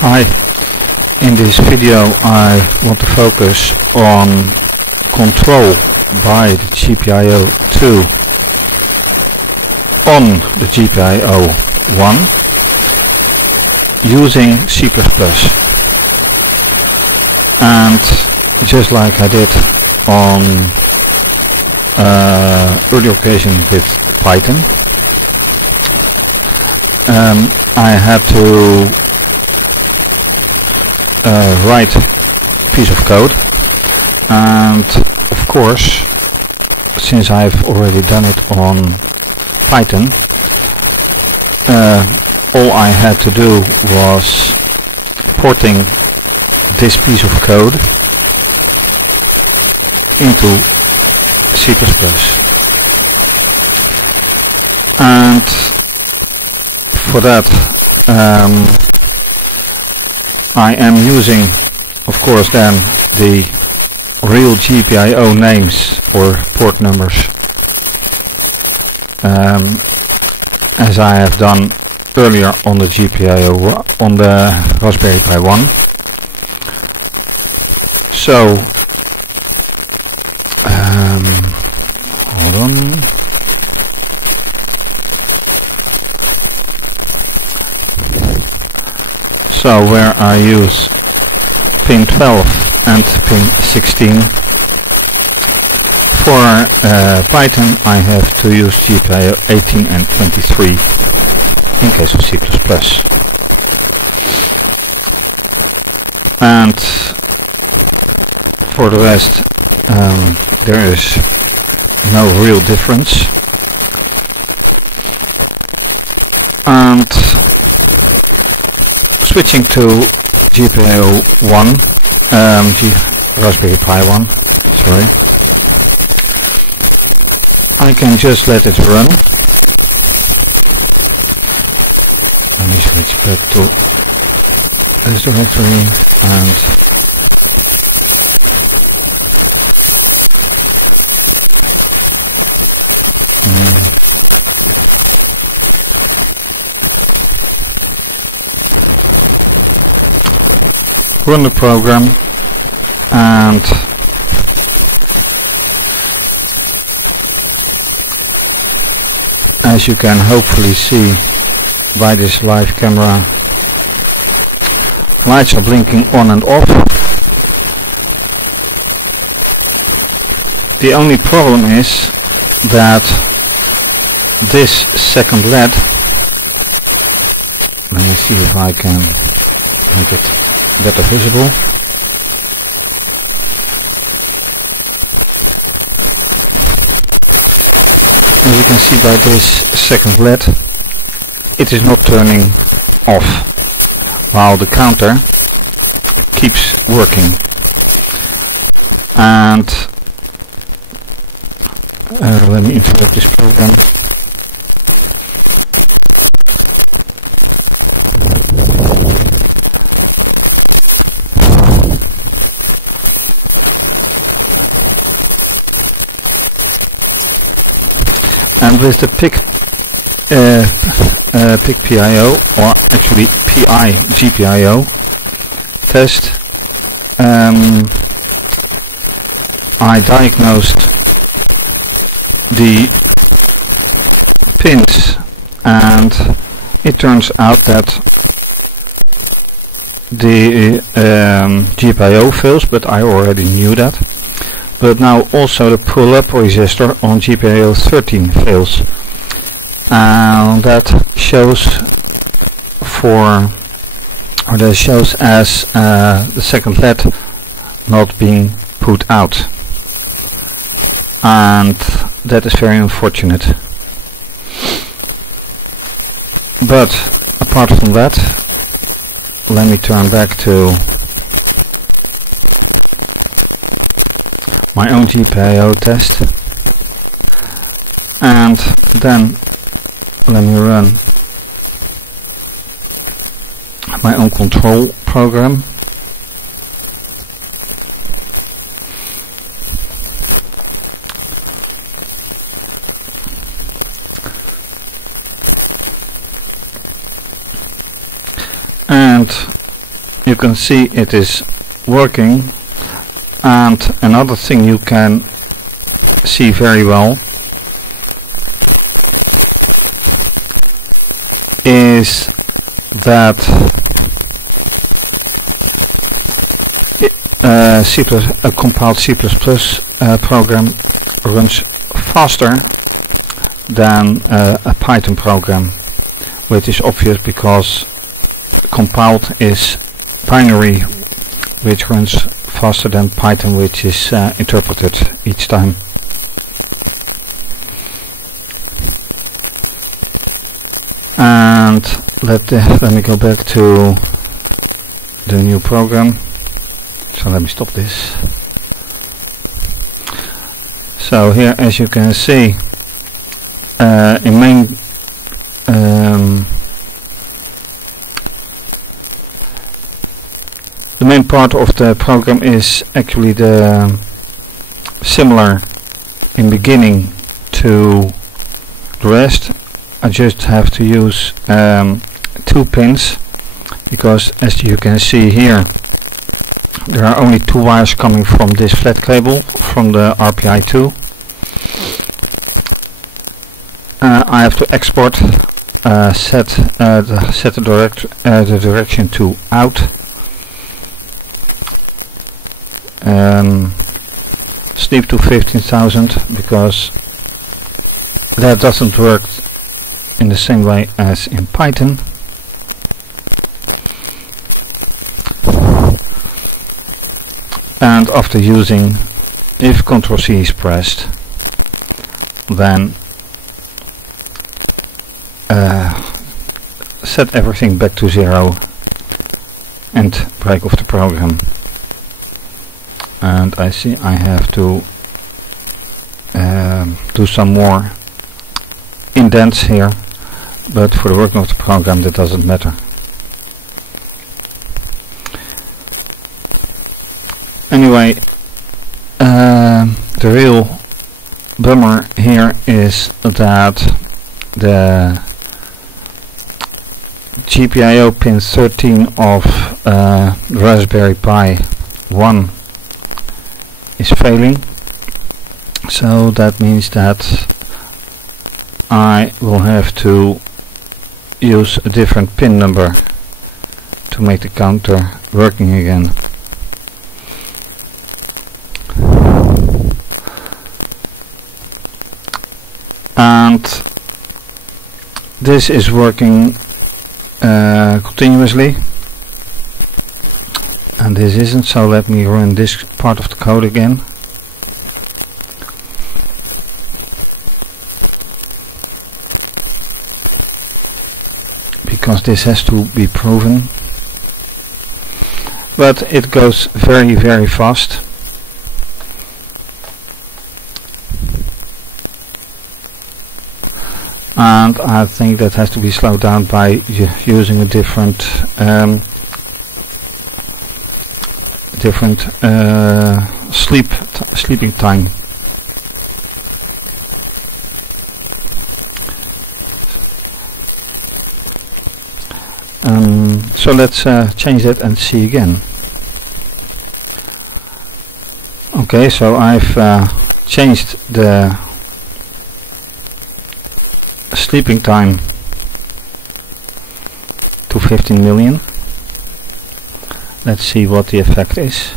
Hi, in this video I want to focus on control by the GPIO2 on the GPIO1 using C++. And just like I did on earlier occasion with Python, I had to write a piece of code, and of course, since I've already done it on Python, all I had to do was porting this piece of code into C++. And for that I am using, of course, then the real GPIO names or port numbers, as I have done earlier on the GPIO on the Raspberry Pi 1. So hold on. So where I use pin 12 and pin 16. For Python I have to use GPIO 18 and 23 in case of C++. And for the rest there is no real difference. And switching to GPIO1, Raspberry Pi 1, sorry, I can just let it run. Let me switch back to this directory and run the program, and as you can hopefully see by this live camera, lights are blinking on and off. The only problem is that this second LED, let me see if I can make it better visible. As you can see by this second LED, it is not turning off while the counter keeps working. And let me interrupt this program. And with the PIO, or actually PI GPIO test, I diagnosed the pins, and it turns out that the GPIO fails, but I already knew that. But now also the pull-up resistor on GPIO 13 fails, and that shows as the second LED not being put out, and that is very unfortunate. But apart from that, let me turn back to my own GPIO test, and then let me run my own control program. And you can see it is working. And another thing you can see very well is that a compiled C++ program runs faster than a Python program, which is obvious because compiled is binary, which runs faster than Python, which is interpreted each time. And let me go back to the new program. So let me stop this. So here, as you can see, in main the main part of the program is actually the similar in beginning to the rest. I just have to use 2 pins, because as you can see here, there are only 2 wires coming from this flat cable from the RPi2. I have to export, set the direction to out, sleep to 15,000, because that doesn't work in the same way as in Python. And after using, if Ctrl C is pressed, then set everything back to 0 and break off the program. And I see I have to do some more indents here, but for the working of the program that doesn't matter. Anyway, the real bummer here is that the GPIO pin 13 of Raspberry Pi 1 is failing. So that means that I will have to use a different pin number to make the counter working again. And this is working continuously, and this isn't, so let me run this part of the code again. Because this has to be proven, but it goes very, very fast. And I think that has to be slowed down by using a different sleeping time. So let's change that and see again. Okay, so I've changed the sleeping time to 15 million. Let's see what the effect is.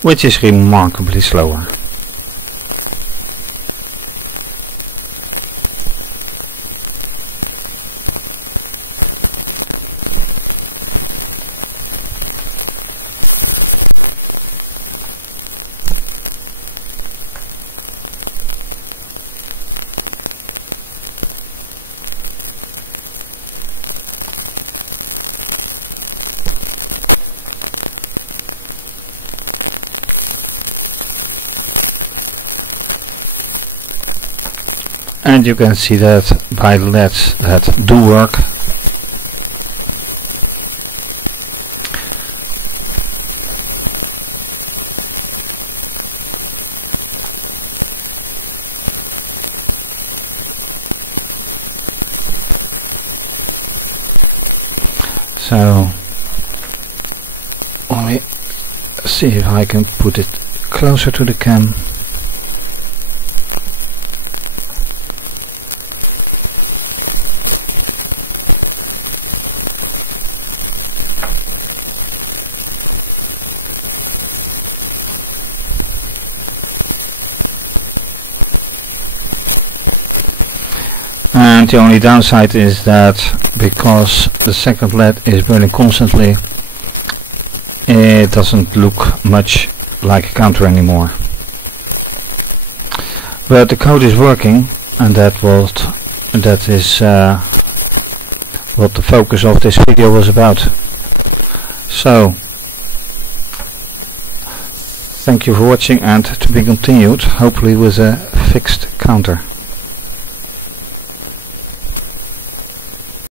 Which is remarkably slower. And you can see that by the LEDs that do work. So let me see if I can put it closer to the cam. And the only downside is that because the second LED is burning constantly, it doesn't look much like a counter anymore. But the code is working, and that is what the focus of this video was about. So thank you for watching, and to be continued, hopefully with a fixed counter.